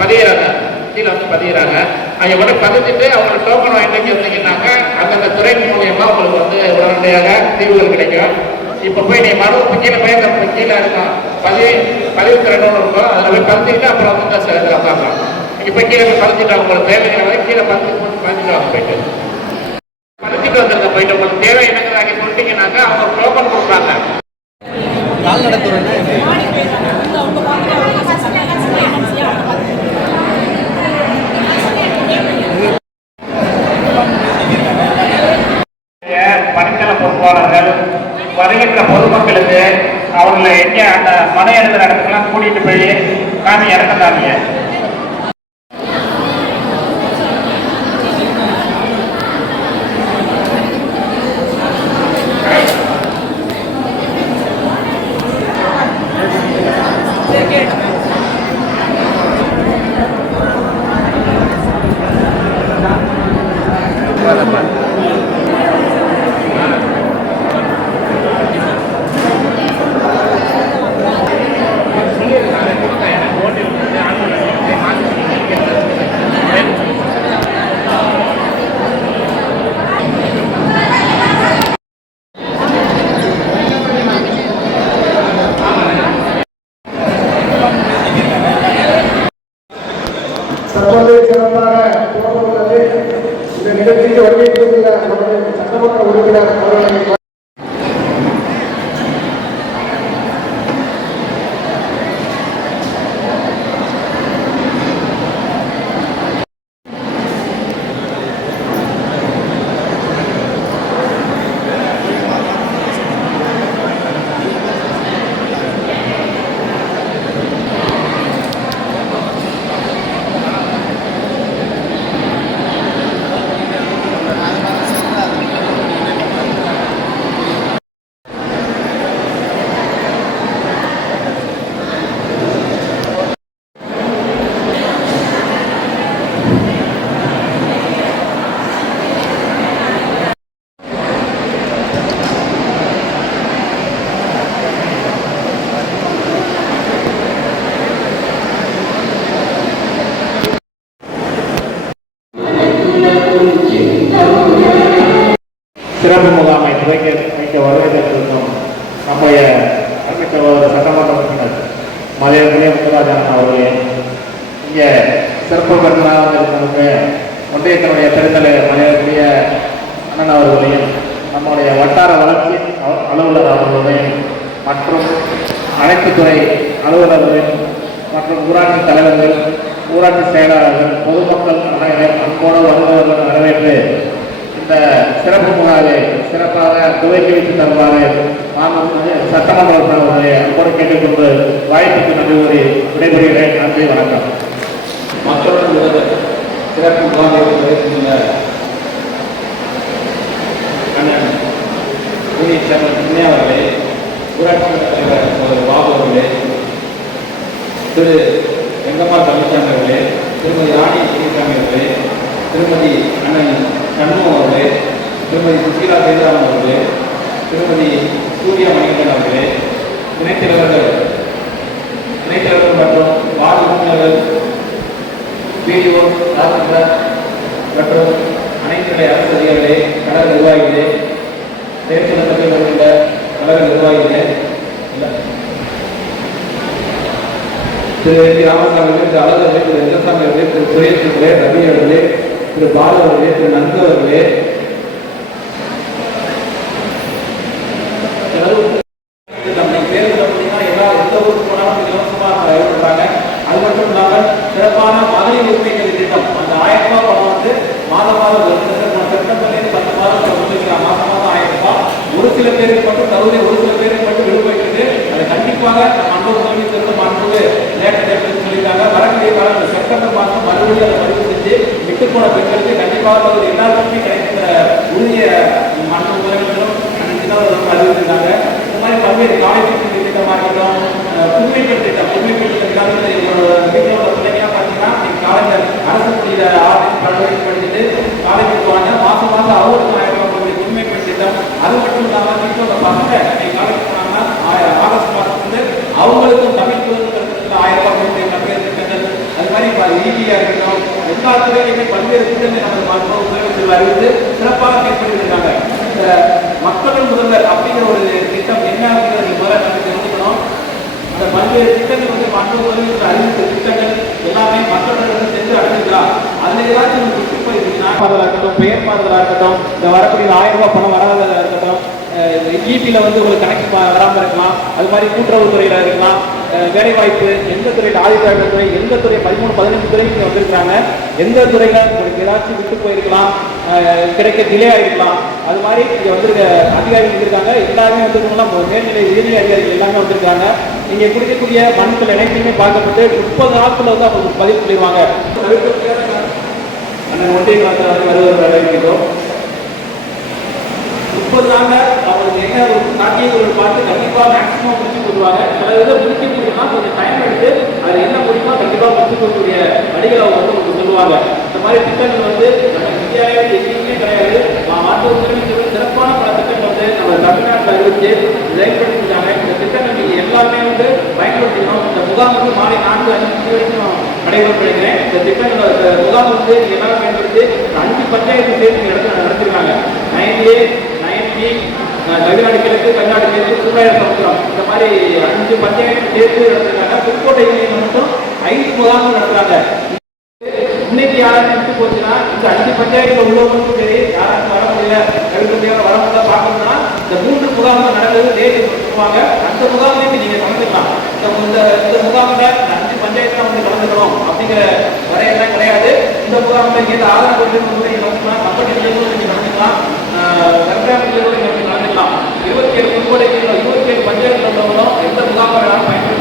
பதிஞ்சுக்கிறாங்க அதை கூட பதிஞ்சுட்டு அவங்க டோக்கன் வாங்கிட்டு இருந்தீங்கன்னாக்க அந்தந்த துறை மூலியமா உங்களுக்கு வந்து உடனடியாக தீர்வுகள் கிடைக்கும். இப்போ போய் நீ மனு இப்போ கீழே போய் அந்த கீழே இருக்கும். பதிவு பதிவு திறனோடு இருக்கும். அதில் போய் பதிஞ்சுக்கிட்டு அப்புறம் வந்து இந்த இதில் பார்க்கலாம். நீங்கள் கீழே போய் பதிஞ்சுட்டு உங்களுக்கு தேவையான கீழே பதிஞ்சு பதிஞ்சுட்டு போயிட்டு. பதிஞ்சுட்டு வந்துருங்க போயிட்டு. உங்களுக்கு தேவை என்னங்கிறாங்க சொல்லிட்டீங்கன்னாக்கா அவங்க டோக்கன் கொடுப்பாங்க. கால்நடைத்துறைன்னா பொதுமக்களுக்கு அவங்களை எங்கே அந்த மன எழுதுற இடத்துக்குலாம் கூட்டிட்டு போய் காமி இறக்கதாங்க சிறப்பு முகாமை துவைக்க வைக்க வருகை நம்முடைய அருமை சட்டமன்ற உறுப்பினர் மலையகுலே முத்துராஜன் அவர்களே இங்கே சிறப்பு பெருமனாக இருக்கிறவங்க ஒன்றியத்தினுடைய பெருந்தலைவர் மலையக்கூடிய அண்ணன் அவர்களையும் நம்முடைய வட்டார வளர்ச்சி அலுவலர் அவர்களையும் மற்றும் அனைத்து துறை அலுவலர்கள் மற்றும் ஊராட்சி தலைவர்கள் ஊராட்சி செயலாளர்கள் பொதுமக்கள் அனைவரும் அன்போடு வருபவர்கள் வரவேற்று இந்த சிறப்பு முகாமை சிறப்பாக துவக்கி வைத்து தருமாறு மாண்புமிகு சட்டமன்ற உறுப்பினர்களை அன்போடு கேட்டுக்கொண்டு வாய்ப்புக்கு நன்றி கூறி விடைபெறுகிறேன். நன்றி வணக்கம். மக்களுடன் விருது சிறப்பு முகாமிற்கு வருகின்ற அண்ணன் யூனியன் சேர்மன் சின்னையா அவர்களே ஊராட்சி மன்ற தலைவர் சகோதரர் பாபு அவர்களே திரு வெங்கம்மா தமிழ்ச்சாமி அவர்களே திருமதி ராணி சின்னசாமி அவர்களே திருமதி அண்ணன் சண்முகம் அவர்களே திருமதி சுசீலா சீதாராமன் அவர்களே திருமதி சூர்யா மணிகண்டன் அவர்களே இணைத்தலைவர்கள் இணைத்தலைவர்கள் மற்றும் வார்டு உறுப்பினர்கள் பிடிஓ தாசில்தார் மற்றும் அனைத்து நிலை அரசு அதிகாரிகளே கழக நிர்வாகிகளே தேர்தல் வருகின்ற கழக நிர்வாகிகளே திரு என் டி ராமசாமி அவர்களே திரு அழகு அவர்களே திரு ரங்கசாமி அவர்களே திரு சுரேஷ் அவர்களே ரவி அவர்களே திரு பாலு அவர்களே திரு நந்து அவர்களே செலவு நம்ம பேருந்து பார்த்தீங்கன்னா எல்லா எந்த ஊருக்கு போனாலும் இலவசமாக ஏற்படுறாங்க அது மட்டும் இல்லாமல் சிறப்பான மகளிர் உரிமை கல்வி திட்டம் அந்த ஆயிரம் ரூபாய் பணம் வந்து மாதம் மாதம் செப்டம்பர்லேருந்து பத்து மாதம் மாதம் மாதம் ஆயிரம் ரூபாய் ஒரு சில பேருக்கு மட்டும் தருவதை ஒரு சில பேருக்கு மட்டும் விடுபட்டு அதை கண்டிப்பாக நம்ம அன்பு உதவி திருத்தம் அன்பு லேட்டர் சொல்லியிருக்காங்க வரக்கூடிய காலத்தில் செப்டம்பர் மாதம் மறுபடியும் அதை பதிவு செஞ்சு விட்டு போன பெண்களுக்கு கண்டிப்பாக எல்லாருக்குமே கிடைக்கிற அன்பு உதவிகளும் அறிவித்திருந்தாங்க இந்த மாதிரி பல்வேறு காலேஜ் திட்டமாக இருக்கட்டும் அஹ் புதுமைப்பெண் திட்டம் புதுமைப்பெண் திட்டம் வீட்டில் உள்ள பிள்ளைங்க பார்த்தீங்கன்னா நீங்க காலேஜ் அரசு பள்ளியில் ஆறு பல்வேறு படிச்சுட்டு காலேஜுக்கு வாங்க மாதம் மாதம் அவருக்கு ஆயிரம் ரூபாய் கொடுக்குற புதுமைப்பெண் திட்டம் அது மட்டும் இல்லாமல் வீட்டில் உள்ள பசங்க நீங்க காலேஜ் போனாங்கன்னா ஆய- ஆகஸ்ட் மாதம் வந்து அவங்களுக்கும் தமிழ் குழந்தைகளுக்கு ஆயிரம் ரூபாய் கொடுக்குற பல்வேறு திட்டங்கள் அது மாதிரி இப்போ ஈபியாக இருக்கட்டும் எல்லா அவர்கள் அறிவித்து சிறப்பாக செயல்படுத்திருக்காங்க இந்த மக்களின் முதல்வர் அப்படிங்கிற ஒரு திட்டம் என்ன அப்படிங்கிறத நீங்க முதல்ல நம்ம தெரிஞ்சுக்கணும் அந்த பல்வேறு திட்டங்கள் வந்து மக்கள் உதவிக்கு அறிவித்த திட்டங்கள் எல்லாமே மக்களிடம் சென்று அடைஞ்சிருக்கலாம் அதுல ஏதாச்சும் உங்களுக்கு சுற்றி போயிருந்தீங்கன்னா இருக்கட்டும் பெயர் மாறுதலா இருக்கட்டும் இந்த வரக்கூடிய ஆயிரம் ரூபாய் பணம் வராததா இருக்கட்டும் அஹ் இந்த ஈபியில் வந்து உங்களுக்கு கனெக்ட் வராமல் இருக்கலாம் அது மாதிரி கூட்டுறவுத்துறையில் இருக்கலாம் வேலைவாய்ப்பு எந்த துறையில் ஆதித்ய துறை எந்த துறை பதிமூணு பதினஞ்சு துறை இங்கே வந்திருக்கிறாங்க. எந்த துறையில் உங்களுக்கு ஏதாச்சும் விட்டு போயிருக்கலாம் கிடைக்க டிலே ஆகிருக்கலாம் அது மாதிரி இங்கே வந்திருக்க அதிகாரிகள் இருக்காங்க. எல்லாருமே வந்திருக்கலாம் மேல்நிலை உயர்நிலை அதிகாரிகள் எல்லாமே வந்திருக்காங்க. இங்கே குடிக்கக்கூடிய மண்கள் அனைத்துமே பார்க்கப்பட்டு முப்பது நாட்கள் வந்து அவங்களுக்கு பதிவு சொல்லிடுவாங்க அண்ணன் ஒன்றிய காலத்தில் வருவது வரவேற்கிறோம் முப்பது அவங்களுக்கு என்ன ஒரு சாத்தியங்கள் பார்த்து கண்டிப்பாக மேக்ஸிமம் முடிச்சு கொடுவாங்க சில இதை முடிக்க முடியுமா? கொஞ்சம் டைம் எடுத்து அது என்ன முடியுமோ கண்டிப்பாக முடிச்சு கொடுக்கக்கூடிய வழிகளை அவங்க வந்து உங்களுக்கு சொல்லுவாங்க. இந்த மாதிரி திட்டங்கள் வந்து நம்ம இந்தியாவே எங்கேயுமே கிடையாது. மா- மருத்துவத்துறையும் சரி, சிறப்பான பல திட்டங்கள் வந்து நம்ம தமிழ்நாட்டில் அறிவிச்சு செயல்படுத்திருக்காங்க இந்த திட்டங்கள் நீங்கள் எல்லாமே வந்து பயன்படுத்திக்கணும் இந்த முகாம் வந்து மாலை நான்கு அஞ்சு வரைக்கும் நடைபெறும் நினைக்கிறேன் இந்த திட்டங்கள் முகாம் வந்து எல்லாரும் பயன்படுத்தி அஞ்சு பஞ்சாயத்து சேர்த்து நடத்தி நடத்திருக்காங்க. நைன் ஏ தமிழ்நாடு கிழக்கு தமிழ்நாடு கிழக்கு சூடாய சமுத்திரம். இந்த மாதிரி அஞ்சு பஞ்சாயத்து சேர்த்து நடத்துறாங்க. புதுக்கோட்டை யூனியன் மட்டும் ஐந்து முகாம்கள் நடத்துறாங்க. இன்னைக்கு யாராவது விட்டு போச்சுன்னா இந்த அஞ்சு பஞ்சாயத்துல உள்ளவங்களுக்கும் சரி யாராச்சும் வர முடியல தவிர்க்க முடியாத வர முடியல பார்க்கணும்னா இந்த மூன்று முகாம்கள் நடந்தது டேட் சொல்லுவாங்க. அந்த முகாம்லையும் நீங்க கலந்துக்கலாம். இந்த இந்த இந்த முகாமில் இந்த அஞ்சு பஞ்சாயத்துல வந்து கலந்துக்கணும். அப்படிங்கிற வரையெல்லாம் கிடையாது. இந்த முகாமில் எந்த ஆதாரம் கொண்டு நீங்க கலந்துக்கலாம். கம்பெனி நீங்க கலந்துக்கலாம். கர்நாடக நீங்க கலந்துக்கலாம் இருபத்தி ஏழு புதுக்கோட்டை இருபத்தி ஏழு பஞ்சாயத்துல உள்ளவங்களும் எந்த முகாமை வேணாலும் பயன்படுத்தி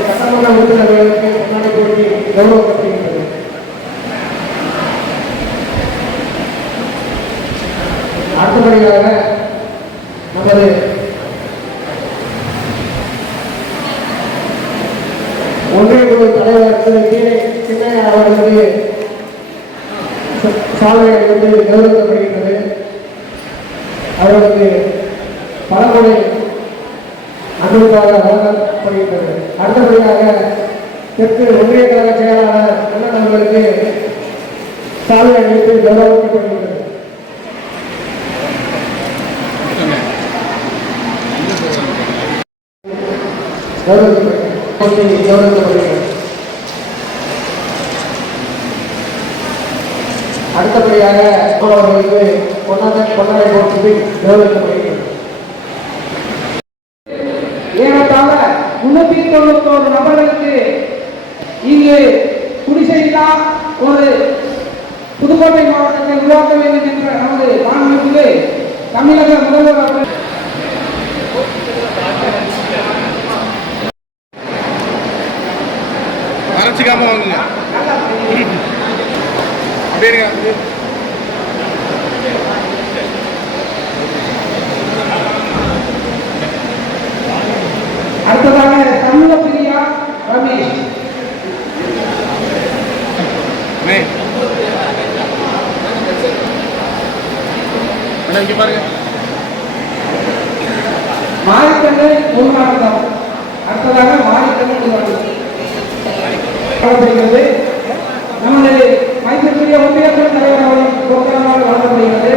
சட்டமன்ற உறுப்பினர்களுக்கு முன்னாடி கௌரவப்படுத்துகின்றது அடுத்தபடியாக நமது ஒன்றிய குழு தலைவர் திரு கீழே சின்னையா அவர்களுக்கு சாலை வந்து கௌரவிக்கப்படுகின்றது அவர்களுக்கு பலமுறை அன்புக்காக வழங்கப்படுகின்றது அடுத்தபடியாக தெற்கு ஒன்றிய கழக செயலாளர் அண்ணன் அவர்களுக்கு சாலை அளித்து கௌரவிக்கப்படுகின்றது கௌரவிக்கப்படுகிறது கௌரவிக்கப்படுகிறது அடுத்தபடியாக அவர்களுக்கு பொன்னாடை பொன்னாடை போட்டு கௌரவிக்கப்படுகிறது ஏறத்தாழ முன்னூத்தி தொண்ணூத்தோரு நபர்களுக்கு இங்கு குடிசையில்லா ஒரு புதுக்கோட்டை மாவட்டத்தை உருவாக்க வேண்டும் என்ற நமது மாண்புமிகு தமிழக முதல்வர் அடுத்ததாக சமூக பிரியா ரமேஷ் அண்ணே. அண்ணா, இங்க பாருங்க மாரிக்கண்ணு முன்மாட்டம் அடுத்ததாக மாரிக்கண்ணு நிர்வாகம் வழங்கப்படுகிறது நமது மைத்திரிய ஒன்றியத்தின் தலைவர் அவர்கள் பொருத்தமாக வழங்கப்படுகிறது